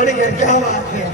बड़ी घर क्या बात है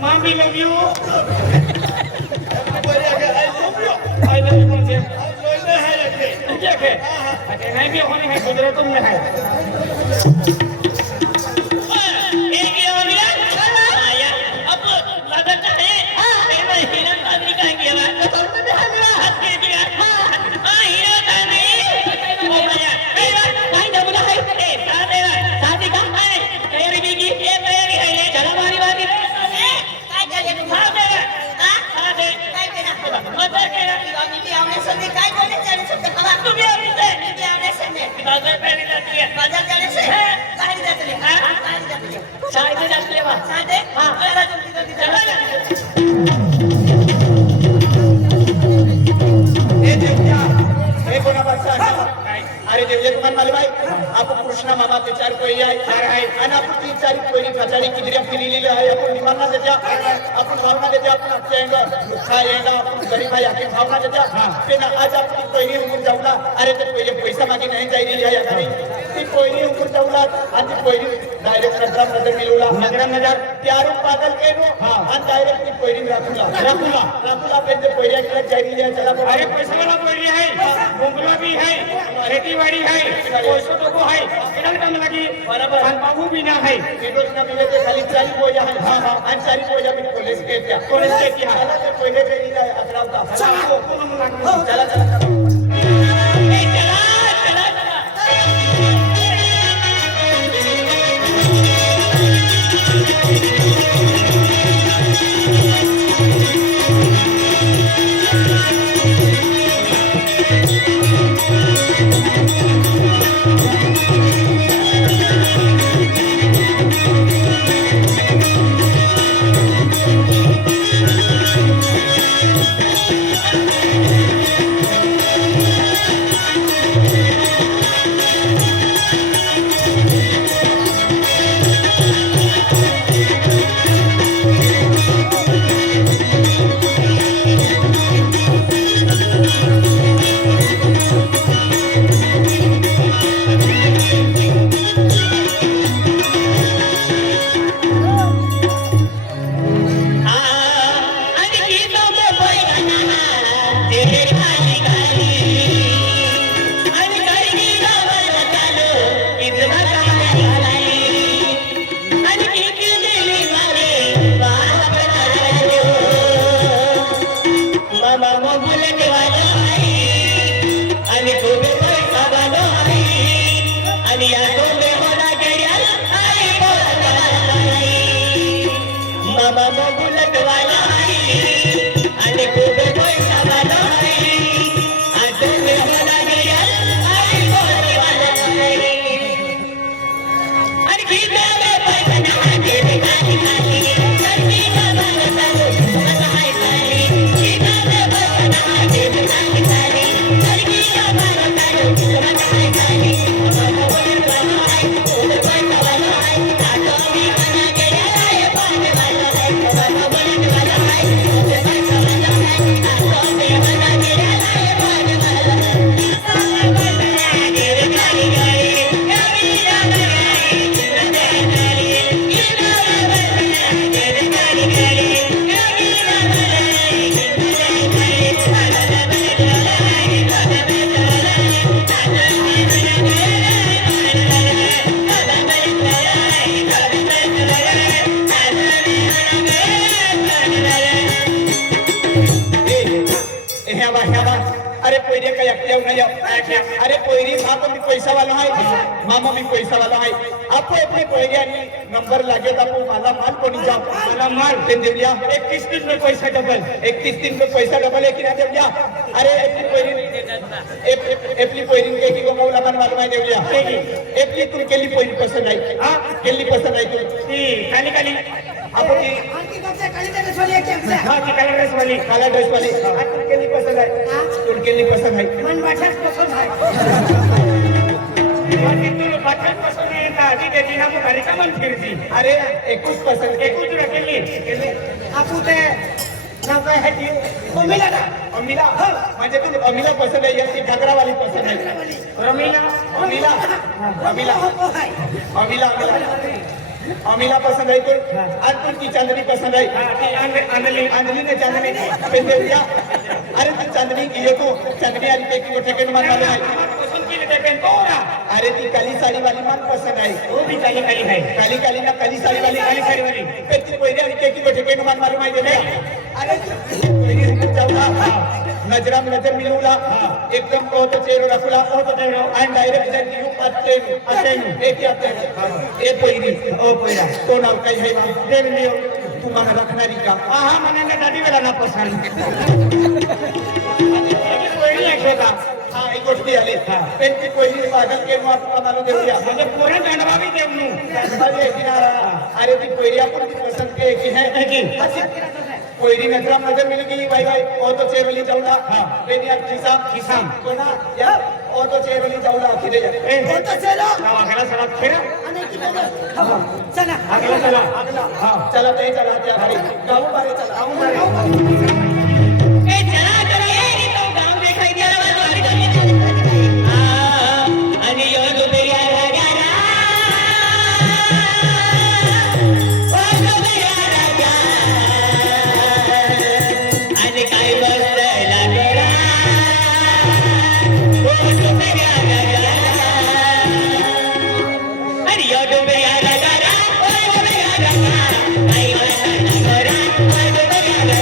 Mommy love you. I love you मुझे. क्या है? अरे नहीं भी होने हैं कुदरत में है. एक ये वाला आया. अब लगता है. मेरा हीरा पादरी का है वाला. तो तुमने हमारा हाथ दे दिया. हाँ हीरा का नहीं. वो आया. मेरा भाई ने बोला है. शादी का है. तेरी बीवी ये मेरी है. चला मारी बात है. काय बोलले जाणे शब्द कवा तुम्ही आवडे संगे बाजार पेरी जाते बाजार जाणे से काय जाते हां काय जाते शाळेत जाते बा शाळेत हां चला जल्दी जल्दी चला ए देवया ए कोणा बच्चा अरे देवया तुम्हाला मालूम आहे आपण कृष्णा मामा के चार कोई आहे आणि आपण ती चार कोई कचाडी किदरी आपण लिहिलेली आहे आपण निमानना देत्या आपण भावना देत्या आपण आजच्या खायला आपण गरीब आहे आपण भावना देत्या ते ना आज आपण पहिली उमर जाऊला अरे ते पहिले पैसा मागे नाही जाईली आहे याकडे ती पहिली उमर जाऊला आणि ती पहिली डायरेक्ट 17 मिळवला 11,000 त्यारो पागल केलो आणि डायरेक्ट ती पहिली राखूला आपण ते पहिल्या केला जाईली आहे चला अरे पैसा वाला पहिली आहे मुंगला भी है खेतीबाड़ी है पैसो तो को है इधर काम लगी बराबर आणि बाबू भी ना है इधर ना मिले ते खाली 40 बोया है हां आणि 40 बोया मी कॉलेज के त्या चला ते पहिले गेली आहे 11 चला चला एकट्या नाही अरे पोयरी बाप भी पैसा वाला है मामा भी पैसा वाला है आपको अपने पोयरी आणि नंबर लागेल आपको मला माल कोणी जा मला माल ते देऊया 31 दिन में पैसा डबल 31 दिन में पैसा डबल है कि ना देऊया अरे एपली पोयरी के की गोमावला मन मालूम है देऊया एपली तुम केली पोयरी पसंद आई हां केली पसंद आई तू ती काली काली आपण ती आणखी कोणत्या काळी ड्रेस वाली आहे की आमच्या हां ती काला ड्रेस वाली तुम केली पसंद आई तुम केली पसंद आई मन वाटत पसंद आहे अरे एकूच पसंत एकूच केली आपू ते नाव काय आहे ती अमिला ना अमिला म्हणजे तुला अमिला पसंत आहे याची घागरावाली पसंत आहे रमिला अमिला अमिला हो हाय अमिला अमिला पसंद आहे तुला आणि तुमची चांदणी पसंद आहे अंजली ने चांदणी पेन देऊया अरे तू चांदणी की तू चांदणी आणि ते की ठेकेन मान वाला आहे अरे ती काली साड़ी वाली मन पसंद है वो भी काली काली है काली काली ना काली साड़ी वाली फिर ती कोई नहीं के की बैठे के मन मालूम है दे अरे कोई नहीं जाऊंगा नजरा में नजर मिलूंगा एकदम को तो चेहरा रखूला को तो चेहरा आई डायरेक्ट जन यू अते एक आते ए पोईरी ओ पोईरा तो नाव काही है देख लियो तुम्हाला रखणारी का हां मनाने दादी वाला ना पसंद कोई नहीं है हाँ एक गोष्टी आली पेन की कोयली बागल के नो आपण आलो देऊया म्हणजे पोरे गांडवा भी देवनु गांडवा दे किनारा अरे ती कोयरी आपण की पसंद के की है की कोयरी नजरा नजर मिल गई भाई भाई ओ तो चेवली जाऊला हां पेन यार किसान कोना या ओ तो चेवली जाऊला किदे ए ओ तो चलो अगला चला फिर आणि की बोल चला अगला हां चला ते चला त्या भाई गाऊ बारे चला गाऊ बारे ए चला करे ये तो गांव दिखाई दे रहा है आणि यो दुबेया राजा ओ दुबेया राजा आणि काय बसला गेला ओ दुबेया राजा आणि यो दुबेया राजा ओ दुबेया राजा काय बसला गेला ओ दुबेया राजा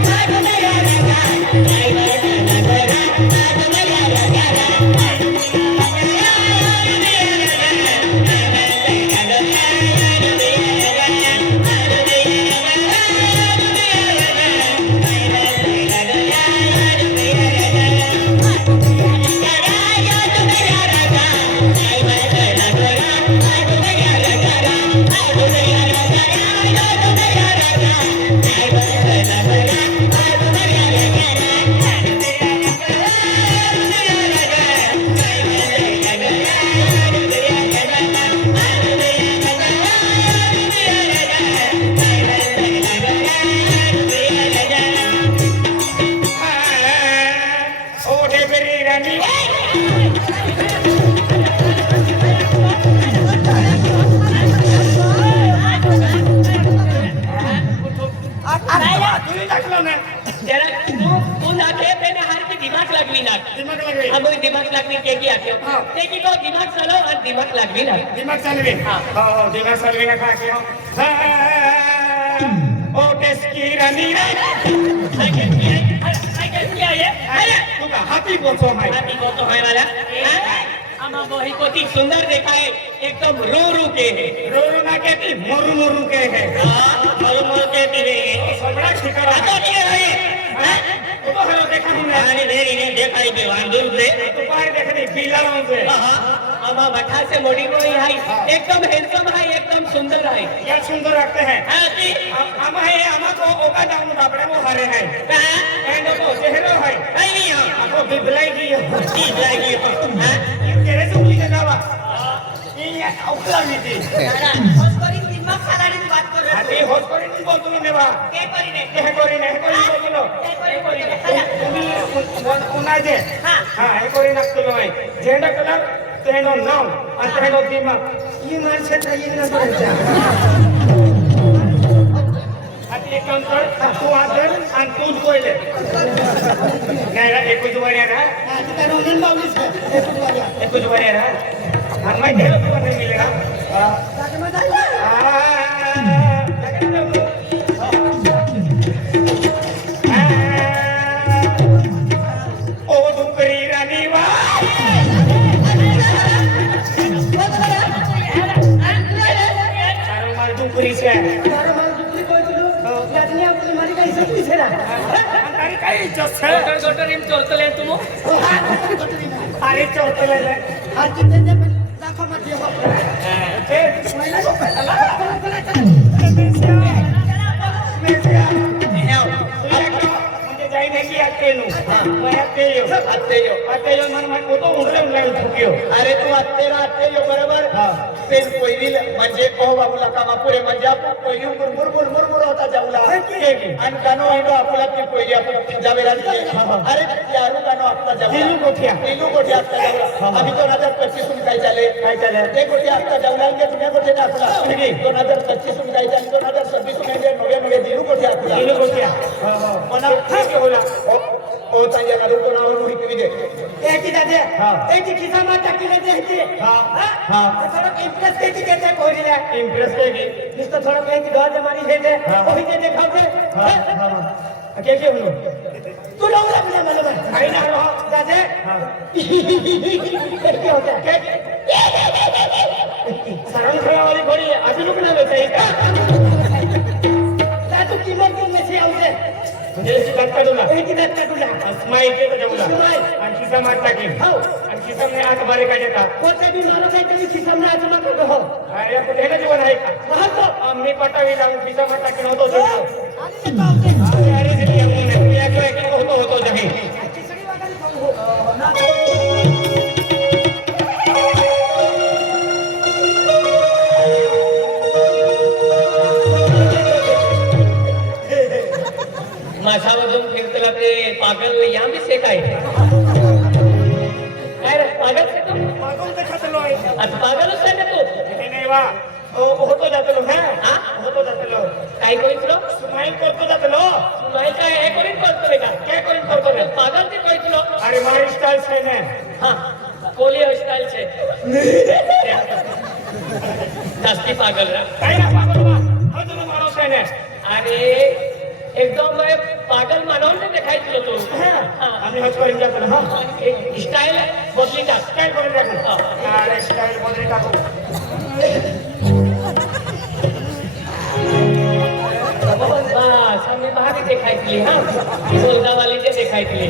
ओ दुबेया राजा ओ दुबेया राजा काय बसला गेला दिमाग लागली के की आके ते की तो दिमाग चलो और दिमाग लागली ना दिमाग चालवे हां दिमाग चालवे ना खा के ओ टेस्की रानी अरे तू का हाथी को तो है वाला आमा वही को ती सुंदर देखा है एकदम रो रो के है रो रो ना कहती मोरू मोरू के है मोरू मोरू के ती सबड़ा ठिकाना तो ये है तो हरो देखा नहीं आने देरी ने देखा ही बेवांदुर से तो बाहर देखने पीलाओं से आमा बठा से मोड़ी कोई है एकदम हैंडसम है एकदम सुंदर है क्या सुंदर रखते हैं हां जी आमा है आमा को ओका डाउन अपने वो हरे है एंड को चेहरा है नहीं हां आपको बिबलाई की हां ये तेरे से उंगली लगावा ये औखला नीति होस करी दिमाग खालाडी बात कर रहे अरे होस करी नहीं बोल तू नेवा के करी ने के करी बोलो तुम्ही उन्हाजे हां हां हे करी नाखतो नाही जेंडा कलर तेनो नाव आणि तेनो दिमाग ही माणसाचा येईल ना बरं आता एक काम कर तू आदर आणि तू कोयले नाही रा एकच वऱ्या रा आता रोमन बावलीस एकच वऱ्या रा आणि माहिती आहे तुला नाही मिळेल जागे मत आला पुरी से તારે મારું દીકરી બોલતું યાદની આવતી મારી કઈ સપની છે ના તારી કઈ ઇજ્જત છે ગટર ગટર એમ ચોરતલે તું અરે ચોરતલે આ ચિંતા ને રાખો મત દેવો છે म्हणजे जाईने की अत्तेनु अत्तेयो मन मन तो उंगले उंगले ठोकियो अरे तू अत्तेयो बरोबर ते पहिली म्हणजे ओ बाबूला कामा पुढे म्हणजे आपण पहिली मुरमुर होता जाऊला आणि गाणं हिंडो आपला ती पहिली आपण जावेला अरे यारू गाणं आपला जाऊला दिलू गोठ्या आपला जाऊला आम्ही 2025 मध्ये काय चाले ते गोठे आपला जाऊला आणि तुम्ही गोठे ना आपला 2025 मध्ये काय चाले 2026 मध्ये नवे दिलू गोठे आपला दिलू गोठ्या कोणा ठीक होला ओ ताया गाडू कोणावर मुही तुम्ही दे एकी दादे एकी खिसा मार टाकीले दे हेची हा थोड़ा इंटरेस्ट के देते कोरीला इंटरेस्ट है की नुसतं थोडं एक डॉल मारी हे दे ओही दे देखाव दे के होलो तू लावला मला मला बाय काही ना रो दादे काय होतं सरळ खेळावाली घोडी अजून ना वेचाई का ता तू किमत के मेसे आवते म्हणजे शिकात काढूला एकी दात तुला स्माइल के जाऊला आणि खिसा मार टाकी हो आणि खिसा ने आत बारे काय देता कोणता बी मारो काय तरी खिसामना आज नको हो अरे कुठे जीवन आहे का महत्व आम्ही पटावी जाऊन खिसा मार टाकी नव्हतो आणि पावते अरे जिथे आपण एक होतो जमी खिचडी वगैरे ना माशावरून फिरतला ते पागल या भी से काय काय रे पागल से तू मागून देखतलो आहे आता पागलच आहे ना तू हे नाही वा होतो जातलो हा होतो जातलो काय करीतलो स्माइल करतो जातलो नाही काय हे करीत करतो रे का काय करीत करतो रे पागल ते करीतलो अरे मारी स्टाईल છે ને हा पोलिओ स्टाईल છે जास्ती पागल रा काय ना पागल वा हजून मारो છે ને अरे एकदम पागल मानवून ते देखायचलो तू आम्ही हज करून जातलो हा स्टाईल बदली टाक स्टाईल करून टाकू अरे स्टाईल बदली टाकू बस आम्ही भारी देखायतली हा बोलदावाली ते देखायतली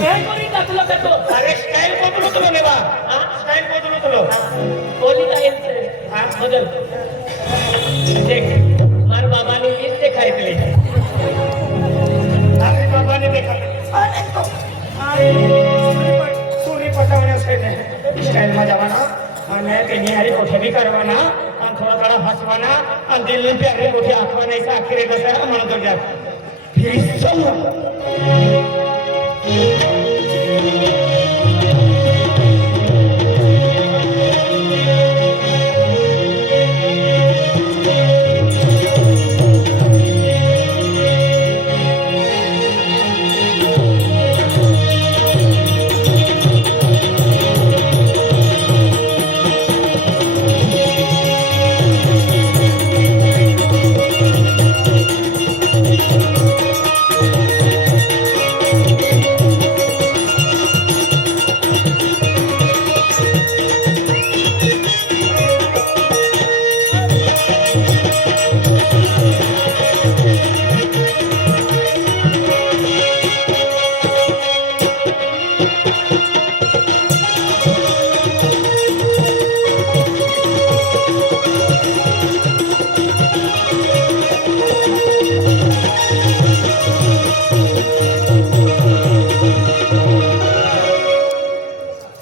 हे कोणी टाकलं का तो अरे स्टाईल बदलू तुला नेवा हा स्टाईल बदलू तुला कोणी काय हा बदल देख मार बाबाने हीच देखायतली आपली बाबाने देखा सोनी पटावण्यासाठी स्टाईल मा जवाना અને તેની હારી કોઠે બી કરવાના અને થોડા હસવાના અને દિલની પ્યારી કોઠે આખવાના ऐसा આખરે દસરા મને તો યાર ભીષણ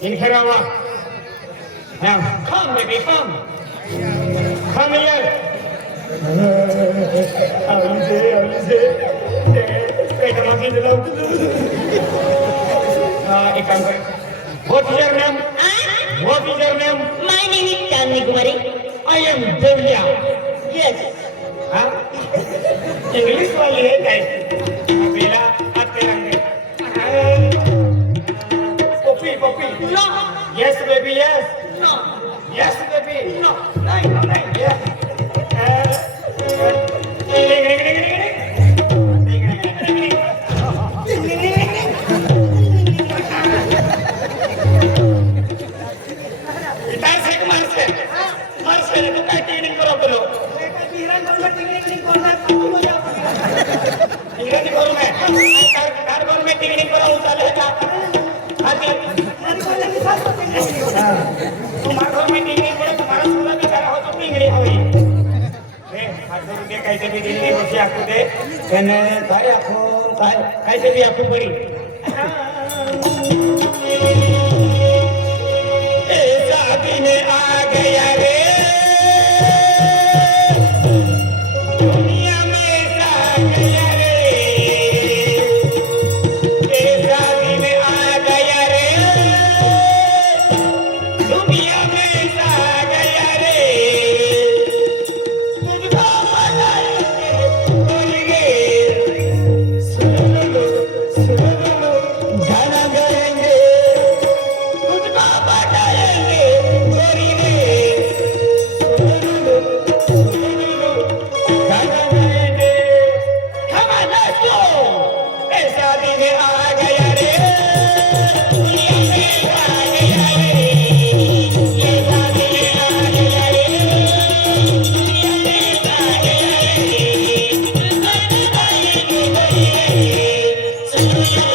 Inherawa. Now, come, baby, come. Come here. Alize. Peter, I'm going to love you. एक काम करें. What is your name? What is your name? My name is Chandni Kumari. I am Devya. Yes. हाँ? English वाली है क्या? बेला आते रहेंगे. Poppy. No. Yes, baby, yes. No. Yes, baby. No. No. Yes. Guitar से कमाल से रे तू काय ट्रेनिंग करू बोलो इंग्रजी करू मैं कार करू मैं ट्रेनिंग करू चाले का आगे तुम्हारा घर में ट्रेनिंग करू तुम्हारा स्कूल में करा हो तो इंग्लिश होई ए हाथ धरून दे काय ते दिल्ली बसी आखू दे एने काय आखो काय ते भी आखू पडी ए शादी में आ गया रे दुनिया में सा गया रे ए शादी में आ गया रे दुनिया में सा गया रे तुझको बताएंगे बोलेंगे सुन लो गाना गाएंगे तुझको बताएंगे बोलेंगे सुन लो गाना गाएंगे हमारा जो ए शादी में आ गया रे दुनिया में आ गया रे ये शादी में आ गया रे दुनिया में आ गया रे गाना गाएंगे बोलेंगे सुन लो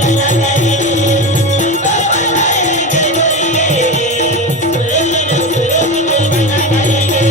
गाना गाएंगे तुझको बताएंगे बोलेंगे सुन लो गाना गाएंगे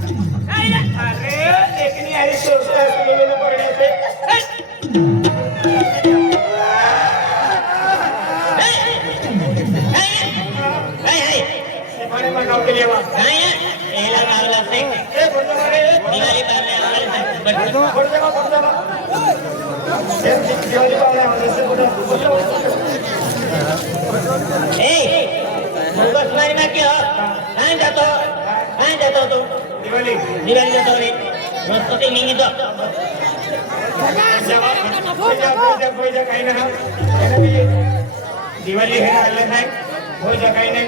अरे एकनी अरे सोचता सुलोलो पडण्याचे माने मन नाव केली वा काय याला मारला नाही ए बोलतो रे दिवाळी पारले आवाज बोल जा ए दिवाळी पावले आवाज बोल ए बस मारी ना की हो काय जातो तू दिवाळी दिवाळी जातो रे मस्त ते निघी तो पैसा काही नाही दिवाळी हे आले नाही पैसा काही नाही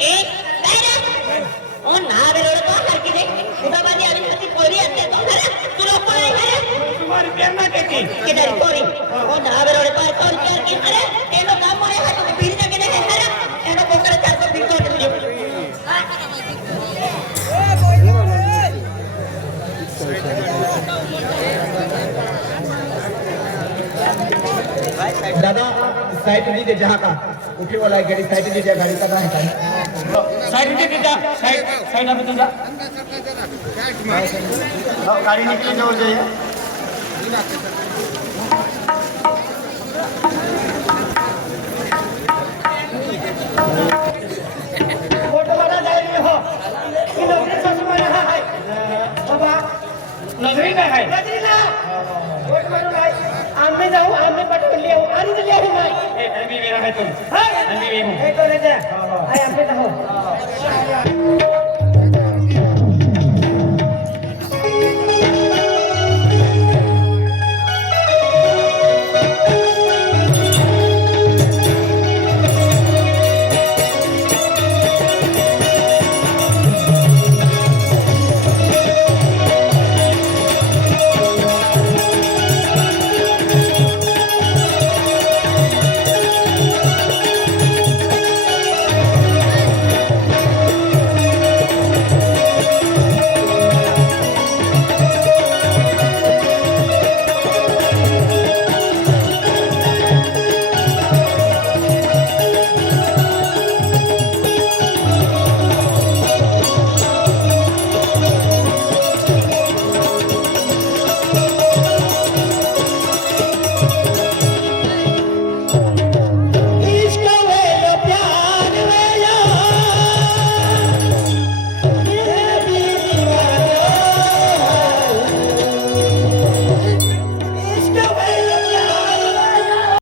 ए काय रे ओ ना बेरोड तो सारखी दे उदाबादी आली खाती पोरी असते तो खरा तुला कोण आहे खरा तुम्हारी प्रेरणा किती किती पोरी ओ ना बेरोड पाय तो विचार की अरे एनो काम मोरे हात बीर जगे दे खरा एनो कोकरे 400 बीर तो तुझे दादा साइड दीजिए जहाँ का उठी वाला गाड़ी साइड दीजिए गाड़ी का है साइड दीजिए जा साइड आप जा गाड़ी निकली जोर जाइए फोटो बना जाए हो नजरी चश्मा यहाँ है बाबा नजरी नहीं है नजरी ना फोटो बना नहीं आम्ही जाऊ आम्ही पटवून लिहू आणि लिहू नाही आम्ही वेळा आहे तुम आम्ही वेळा आहे तो नाही आम्ही जाऊ